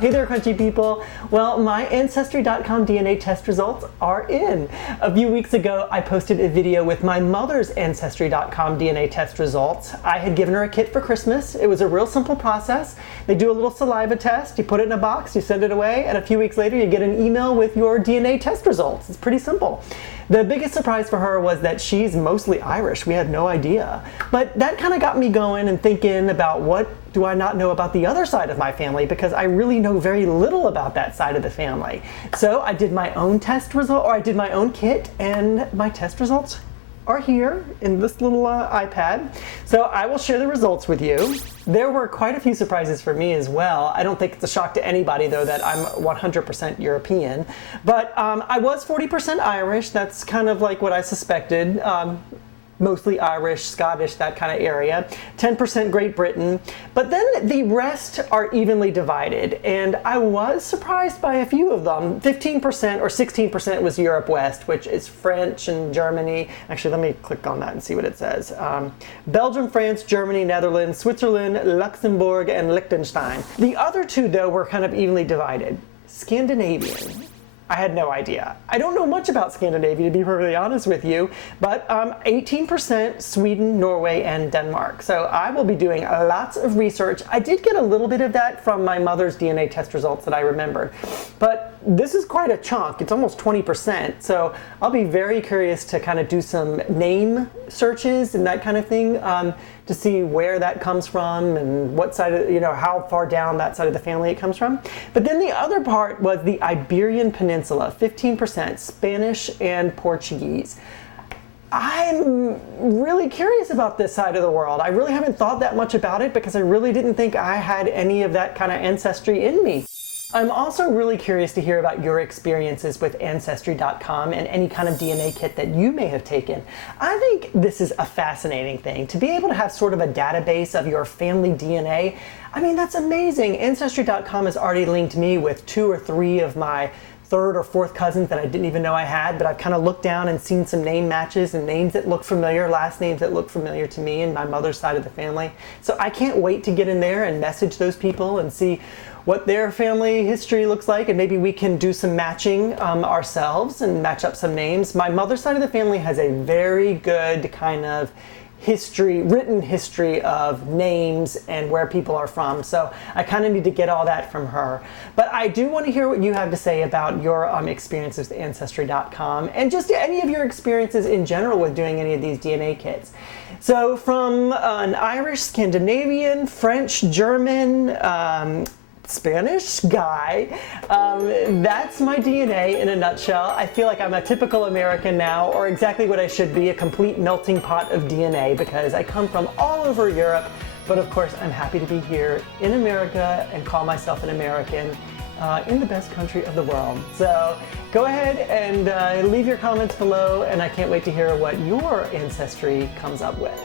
Hey there, crunchy people. Well, my Ancestry.com DNA test results are in. A few weeks ago, I posted a video with my mother's Ancestry.com DNA test results. I had given her a kit for Christmas. It was a real simple process. They do a little saliva test, you put it in a box, you send it away, and a few weeks later you get an email with your DNA test results. It's pretty simple. The biggest surprise for her was that she's mostly Irish. We had no idea. But that kind of got me going and thinking about what do I not know about the other side of my family, because I really know very little about that side of the family. So I did my own test result, or I did my own kit, and my test results are here in this little iPad. So I will share the results with you. There were quite a few surprises for me as well. I don't think it's a shock to anybody though that I'm 100% European, but I was 40% Irish. That's kind of like what I suspected. Mostly Irish, Scottish, that kind of area. 10% Great Britain. But then the rest are evenly divided, and I was surprised by a few of them. 15% or 16% was Europe West, which is French and Germany. Actually, let me click on that and see what it says. Belgium, France, Germany, Netherlands, Switzerland, Luxembourg, and Liechtenstein. The other two, though, were kind of evenly divided. Scandinavian. I had no idea. I don't know much about Scandinavia, to be perfectly honest with you, but 18% Sweden, Norway, and Denmark. So I will be doing lots of research. I did get a little bit of that from my mother's DNA test results that I remembered, but this is quite a chunk. It's almost 20%. So I'll be very curious to kind of do some name searches and that kind of thing to see where that comes from and what side of, how far down that side of the family it comes from. But then the other part was the Iberian Peninsula, 15% Spanish and Portuguese. I'm really curious about this side of the world. I really haven't thought that much about it because I really didn't think I had any of that kind of ancestry in me. I'm also really curious to hear about your experiences with Ancestry.com and any kind of DNA kit that you may have taken. I think this is a fascinating thing, to be able to have sort of a database of your family DNA. I mean, that's amazing. Ancestry.com has already linked me with 2 or 3 of my third or fourth cousins that I didn't even know I had, but I've kind of looked down and seen some name matches and names that look familiar, last names that look familiar to me and my mother's side of the family. So I can't wait to get in there and message those people and see what their family history looks like, and maybe we can do some matching ourselves and match up some names. My mother's side of the family has a very good kind of written history of names and where people are from. So I kind of need to get all that from her. But I do want to hear what you have to say about your experiences with Ancestry.com and just any of your experiences in general with doing any of these DNA kits. So from an Irish, Scandinavian, French, German, Spanish guy. That's my DNA in a nutshell. I feel like I'm a typical American now, or exactly what I should be, a complete melting pot of DNA, because I come from all over Europe, but of course I'm happy to be here in America and call myself an American in the best country of the world. So go ahead and leave your comments below, and I can't wait to hear what your ancestry comes up with.